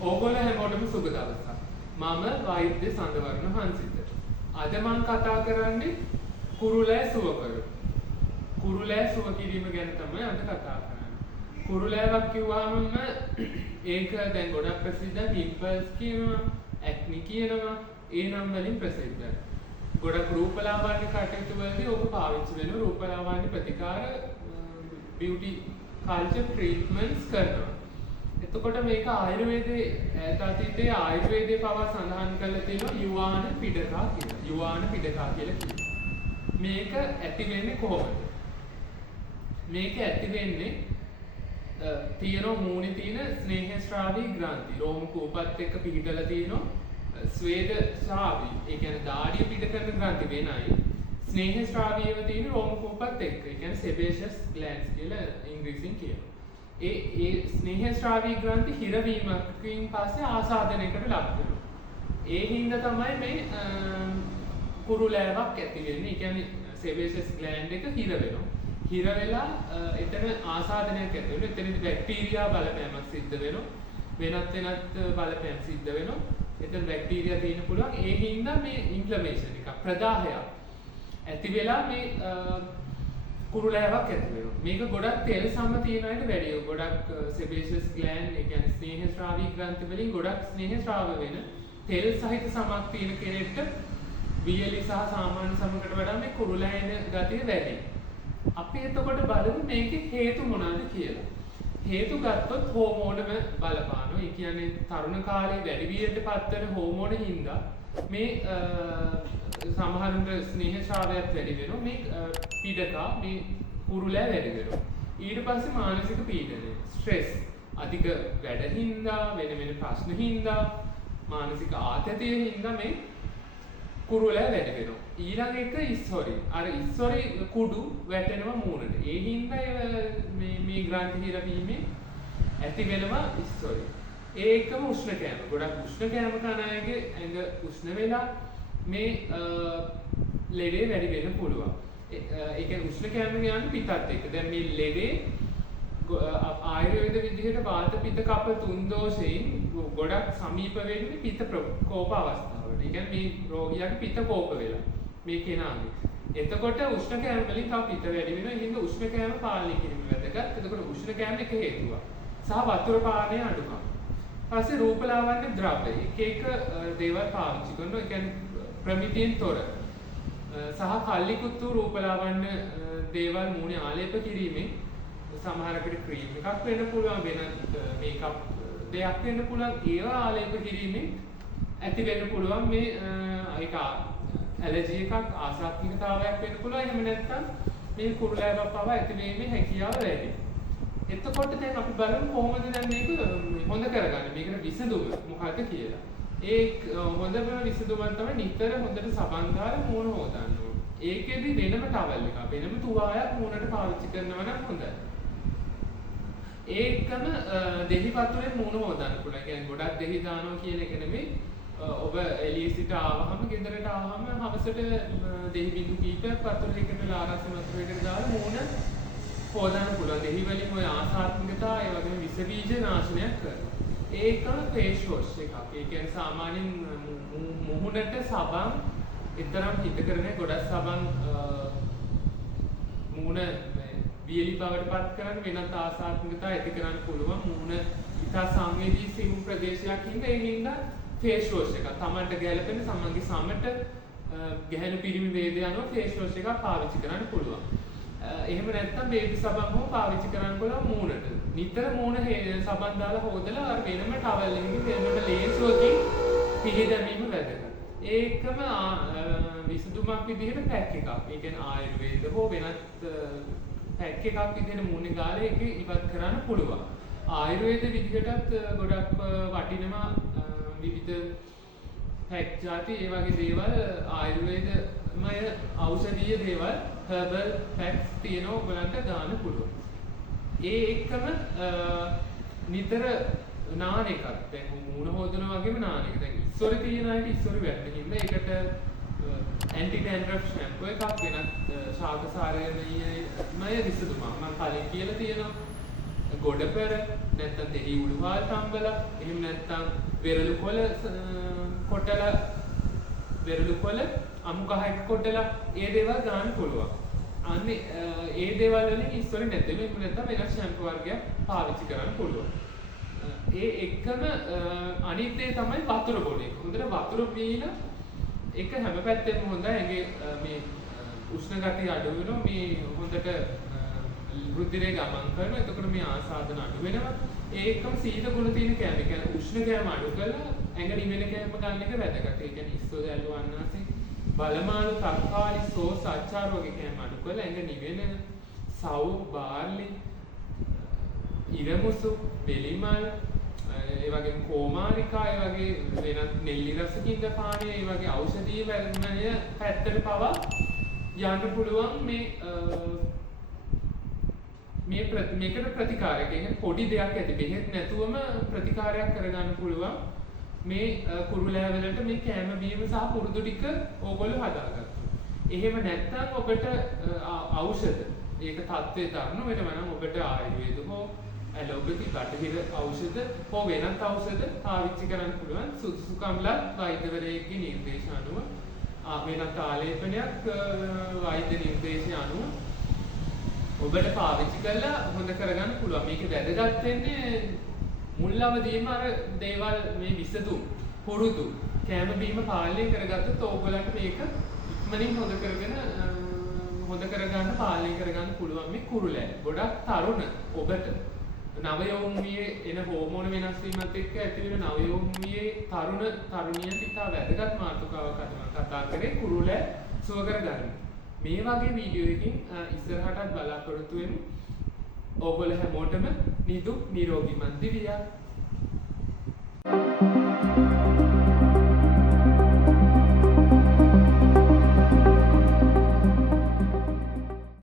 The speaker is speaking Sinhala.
ඕගොල්ලෝ හැමෝටම සුබ දවසක්. මම වෛද්‍ය සඳවර්ණ හංසිත. අද මම කතා කරන්නේ කුරුලෑ සුව කරු. කුරුලෑ සුව කිරීම ගැන තමයි අද කතා කරන්නේ. කුරුලෑවක් කිව්වම ඒක දැන් ගොඩක් ප්‍රසිද්ධයි. පිම්පල්ස් කියනවා, ඇක්නි කියනවා. ඒ නම් වලින් ප්‍රසිද්ධයි. ගොඩක් රූපලාවන්‍ය කටයුතු වලදී ඔබ පාවිච්චි වෙන රූපලාවන්‍ය ප්‍රතිකාර බියුටි කල්චර් ට්‍රීට්මන්ට්ස් කරනවා. එතකොට මේක ආයුර්වේදයේ ඈත අතීතයේ ආයුර්වේදයේ පවා සඳහන් කරලා තියෙනවා යුවාන පිඩකා කියලා. යුවාන පිඩකා කියලා කියනවා. මේක ඇති වෙන්නේ කොහොමද? මේක ඇති වෙන්නේ තියෙන මූණේ තියෙන ස්නේහස්රාවී ග්‍රන්ථි. රෝම කූපත් එක්ක පිහිටලා තියෙනවා ස්වේද ශ්‍රාවී. ඒ කියන්නේ දාඩිය පිට කරන ග්‍රන්ථි වෙනයි. ස්නේහස්රාවීව තියෙන රෝම කූපත් එක්ක. ඒ කියන්නේ සෙබේෂස් ග්ලෑන්ඩ්ස් කියලා ඉංග්‍රීසියෙන් කියනවා. ඒ ස්නේහස්රාවී ග්‍රන්ථි හිරවීමකින් පස්සේ ආසාදනයකට ලක් වෙනවා. ඒ හින්දා තමයි මේ කුරුලෑවක් ඇති වෙන්නේ. ඒ කියන්නේ සෙබේෂස් ග්ලෑන්ඩ් එක හිර වෙනවා. හිර වෙලා එතන ආසාදනයක් ඇති වෙනවා. එතනදී බැක්ටීරියා බලපෑමක් සිද්ධ වෙනවා. වෙනත් බලපෑම් සිද්ධ වෙනවා. එතන බැක්ටීරියා තියෙන පුළුවන්. ඒ හින්දා මේ ඉන්ෆ්ලමේෂන් එක ප්‍රදාහයක් ඇති වෙලා මේ කුරුලෑවක් ඇති වෙනවා. මේක ගොඩක් තෙල් සම තියෙන අයට වැඩි. ගොඩක් සෙබේෂස් ග්ලෑන්ඩ් ඒ කියන්නේ ස්නේහස්රාවී ග්‍රන්ථි වලින් ගොඩක් ස්නේහස්‍රාව වෙන තෙල් සහිත සමක් තියෙන කෙනෙක්ට වියලි සහ සාමාන්‍ය සමකට වඩා මේ කුරුලෑන ගතිය වැඩි. අපි එතකොට බලමු මේකේ හේතු මොනවාද කියලා. හේතු ගත්තොත් හෝමෝනම බලපානවා. ඒ කියන්නේ තරුණ කාලේ වැඩි වියට පත්වන හෝමෝන හින්දා මේ සමහරුන්ට ස්නේහස්රාවයක් වැඩි වෙනවා. මේ පීඩකා මේ කුරුලෑ වැඩි වෙනවා. ඊට පස්සේ මානසික පීඩනය, ස්ට්‍රෙස්, අධික වැඩ හින්දා, වෙන ප්‍රශ්න හින්දා, මානසික ආතතිය හින්දා මේ කුරුලෑ වැඩි වෙනවා. ඊළඟ එක ඉස්සොරි. අර ඉස්සොරි කුඩු වැටෙනවා මූණට. ඒ හින්දා මේ ග්‍රන්ථි හිරවීමේ ඇති වෙනවා ඉස්සොරි. ඒකම උෂ්ණ කෑම. ගොඩක් උෂ්ණ කෑම කන අයගේ ඇඟ උෂ්ණ වෙලා මේ ලෙඩේ වැඩි වෙන්න පුළුවන්. ඒ කියන්නේ උෂ්ණ කෑම කියන්නේ පිතත් එක්ක. දැන් මේ ලෙඩේ ආයුර්වේද විදිහට වාත පිත කප තුන් දෝෂයෙන් ගොඩක් සමීප වෙන්නේ පිත ප්‍රකෝප අවස්ථාවට. ඒ කියන්නේ මේ රෝගියාගේ පිත කෝප වෙලා මේ කෙනාගේ. එතකොට උෂ්ණ කෑම වලින් තව පිත වැඩි වෙනවා. ඒ හින්දා උෂ්ණ කෑම පාලනය කිරීම වැදගත්. එතකොට උෂ්ණ කෑම එක හේතුවක්. සහ වතුර පානය අඩුකම. පස්සේ රූපලාවන්‍ය ද්‍රව්‍ය එක දේවල් පාවිච්චි කරනවා. ඒ කියන්නේ ප්‍රමිතියෙන් තොර සහ කල්ලිකුත්තු රූපලාවන්‍ය දේවල් මූණේ ආලේප කිරීමෙන් සමහරකට ක්‍රීම් එකක් වෙන්න පුළුවන්, වෙනත් මේකප් දෙයක් වෙන්න පුළුවන්. ඒවා ආලේප කිරීමෙන් ඇති වෙන්න පුළුවන් මේ ඒක ඇලර්ජි එකක්, ආසාත්මිකතාවයක් වෙන්න පුළුවන්. එහෙම නැත්නම් මේ කුරුලෑවක් පවා ඇති වීමේ හැකියාව වැඩි. එතකොට දැන් අපි බලමු කොහොමද දැන් මේක හොඳ කරගන්නේ. මේකට විසඳුම මොකක්ද කියලා. ඒ හොඳම විසඳුම තමයි නිතර හොඳට සබන් දාලා මූණ හොදන්න ඕනේ. ඒකෙදි වෙනම ටවල් එකක්, වෙනම තුවාලයක් මූණට පාවිච්චි කරනවා නම් හොඳයි. ඒකම දෙහි වතුරෙන් මූණ හොදන්න පුළුවන්. ඒ කියන්නේ ගොඩක් දෙහි දානවා කියන එක නෙමෙයි. ඔබ එළිය සිට ආවහම ගෙදරට ආවහම හවසට දෙහි බිඳු කීපයක් වතුරයකට ලාරස වතුරයකට දාලා මූණ හොදන්න පුළුවන්. දෙහි වලින් ඔය ආසාත්මිකතා ඒ වගේම විස බීජ නාශනයක් කරනවා. ඒකම ෆේස් වොෂ් එකක්. ඒ කියන්නේ සාමාන්‍යයෙන් මුහුණට සබන් ඊතරම් හිත කරන්නේ ගොඩක් සබන් මූණ වියලි බවට පත් කරන්න වෙනත් ආසාත්මිකතා ඇති කරන්න පුළුවන්. මූණ ඉතා සංවේදී සිවුම් ප්‍රදේශයක් හින්දා ඒ හින්දා ෆේස් වොෂ් එකක් තමන්ට ගැළපෙන සමන්ගේ සමට ගැහැණු පිරිමි වේද යනවා ෆේස් වොෂ් එකක් පාවිච්චි කරන්න පුළුවන්. එහෙම නැත්නම් බේබි සබන් හෝ පාවිච්චි කරන්න පුළුවන් මූණට. නිතර මූණ සබන් දාලා හොදලා අර වෙනම ටවල් එකකින් වෙනම ලේසුවකින් පිහි දැමීම වැදගත්. ඒකම විසඳුමක් විදිහට පැක් එකක්. ඒ කියන්නේ ආයුර්වේද හෝ වෙනත් පැක් එකක් විදිහට මූණේ ගාලා ඒක ඉවත් කරන්න පුළුවන්. ආයුර්වේද විදිහටත් ගොඩක් වටිනවා විවිධ පැක් ಜಾති ඒ වගේ දේවල් ආයුර්වේදමය ඖෂධීය දේවල් herbal packs තියෙනවා ඔයගලන්ට ගන්න පුළුවන්. ඒ එක්කම නිතර නාන එකක්. දැන් මූණ හොදනවා වගේම නාන එක. දැන් ඉස්සොරි තියෙන අයට ඉස්සොරි වැටෙන හින්දා ඒකට ඇන්ටි ඩැන්ඩ්‍රෆ් ෂැම්පූ එකක් වෙනත් ශාකසාරයමය විසඳුමක් මම කලින් කියලා තියෙනවා. ගොඩපෙර නැත්නම් දෙහි උළුවාල් තම්බලා එහෙම නැත්නම් වෙරළු කොළ කොටලා වෙරළු කොළ අමු කහ එක කොටලා ඒ දේවල් ගන්න පුළුවන්. අන්නේ ඒ දේවල් වලින් ඉස්සර නැති වෙන්නේ නැත්නම් වෙනස් ෂැම්පු වර්ගයක් පාවිච්චි කරන්න පුළුවන්. ඒ එක්කම අනිත් දේ තමයි වතුර බොන එක. හොඳට වතුර පීන එක හැම පැත්තෙම හොඳයි. ඒගේ මේ උෂ්ණ ගතිය අඩු වෙනවා. මේ හොඳට රුධිරේ ගමන් කරනවා. එතකොට මේ ආසාදන අඩු වෙනවා. ඒකම සීත ගුණ තියෙන කෑම. ඒ කියන්නේ උෂ්ණ කෑම අඩු කරලා ඇඟ නිවෙන කෑම ගන්න එක වැදගත්. ඒ කියන්නේ ඉස්සෝදැල්ල වන්නාසේ බලමාළු තක්කාලි සෝස් අච්චාර වගේ කෑම අඩු කරලා ඇඟ නිවෙන සව් බාර්ලි ඉරමුසු බෙලිමල් ඒ වගේ කෝමාරිකා ඒ වගේ වෙනත් නෙල්ලි රසකින්ද පානය ඒ වගේ ඖෂධීය වර්ගය පැත්තට පවා යන්න පුළුවන් මේකට ප්‍රතිකාරයක්. කියන්නේ පොඩි දෙයක් ඇති බෙහෙත් නැතුවම ප්‍රතිකාරයක් කරගන්න පුළුවන් මේ කුරුලෑවලට මේ කෑම බීම සහ පුරුදු ටික ඕගොල්ලෝ හදාගත්තා. එහෙම නැත්නම් ඔබට ඖෂධ ඒක තත්ත්වයේ දරන වෙනම නම් ඔබට ආයුර්වේද හෝ ඇලෝපති බටහිර ඖෂධ හෝ වෙනත් ඖෂධ පාවිච්චි කරන්න පුළුවන්. සුදුසුකම්ලත් වෛද්‍යවරයෙක්ගේ නිර්දේශ අනුව වෙනත් ආලේපනයක් වෛද්‍ය නිර්දේශය අනුව ඔබට පාවිච්චි කරලා හොඳ කරගන්න පුළුවන්. මේක වැදගත් වෙන්නේ මුල් අවදීම අර දේවල් මේ විසඳුම් පුරුදු කෑම බීම පාලනය කරගත්තොත් ඕගොල්ලන්ට මේක ඉක්මනින් හොඳ කරගන්න පාලනය කරගන්න පුළුවන් මේ කුරුලෑ. ගොඩක් තරුණ ඔබට නව යෞවනයේ එන හෝමෝන වෙනස් වීමත් එක්ක ඇති වෙන නව යෞවනයේ තරුණියන් ඉතා වැදගත් මාතෘකාවක් අද මම කතා කරේ කුරුලෑ සුව කරගන්න. මේ වගේ වීඩියෝ එකකින් ඉස්සරහටත් බලාපොරොත්තු වෙමු. ඕගොල්ලෝ හැමෝටම නිදුක් නිරෝගීමත් දිවියක්.